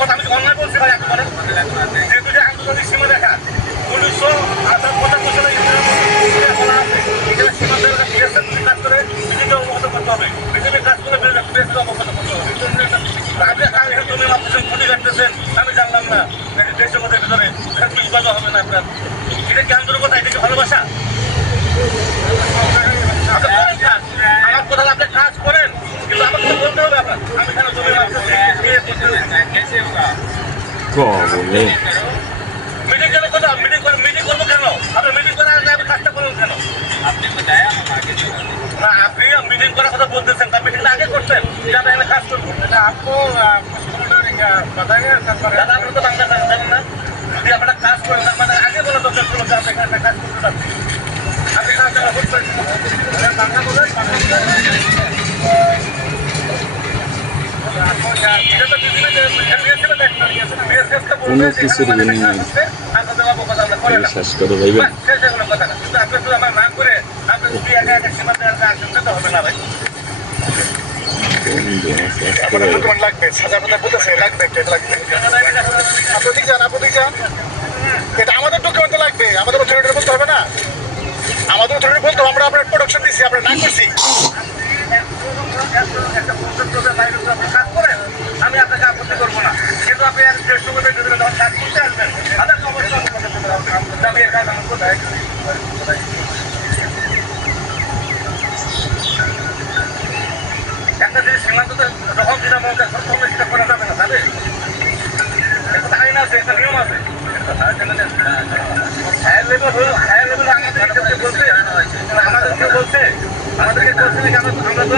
কথা আমি অন্যায় বলছি ভাই, আপনি বলেন যেহেতু যে আন্তর্জাতিক সীমা দেখা 1975 সালে বলা আছে এখানে সীমা কাজ করে বিজেপি অবগত করতে হবে, বিজেপি কাজ করে বিএসপি অবগত করতে হবে। আপনি তুমি ভাবতেছেন খুঁটি কাটতেছেন, আমি জানলাম না দেশের মধ্যে ভিতরে বিবাদ হবে না আপনার, এটা কি আন্তরিকতা, এটা কি ভালোবাসা? আমার কোথাও আপনি কাজ করেন কিন্তু আমাকে তো বলতে হবে আপনার আমি কেন জমি মিটিং কেন কথা মিটিং করবো কেন? আপনি মিটিং করার আগে আপনি কাজটা করুন কেন? না আপনি মিটিং করার কথা বলতেছেন, তার মিটিংটা আগে করতেন যাতে আমি কাজ করবো। দাদা আপনি তো বাংলা জানেন না, যদি আপনারা কাজ করেন মানে আগে বলে দরকার ছিল যে আপনি এখানে কাজ করতে পারবেন। আপনি কাজ করতেন বাংলা বলে কোনো কিছুর বিনিময়ে শেষ করে দেবেন। আমার না করে আপনি যদি একা একা সীমান্তে আসতে হবে না ভাই। লাগবে সাজার কথা বলতেছে লাগবে আপনি যান এটা আমাদের ডকুমেন্ট লাগবে, আমাদের অথরিটি বলতে হবে না, আমাদের অথরিটি বলতে আমরা আপনার প্রোডাকশন দিচ্ছি আমরা না করছি কাজ করেন আমি আপনাকে আপত্তি করবো না, কিন্তু আপনি যখন কাজ করতে আসবেন তাদেরকে অবশ্যই কোথায় একটা জিনিস সীমান্ত যখন যেটা মন দেয় সবসময় সেটা করা যাবে না, তাহলে একটা আইন আছে, একটা নিয়ম আছে। হায়ার লেভেল আমাদেরকে বলছে আমাদেরকে বলছে আমরা তো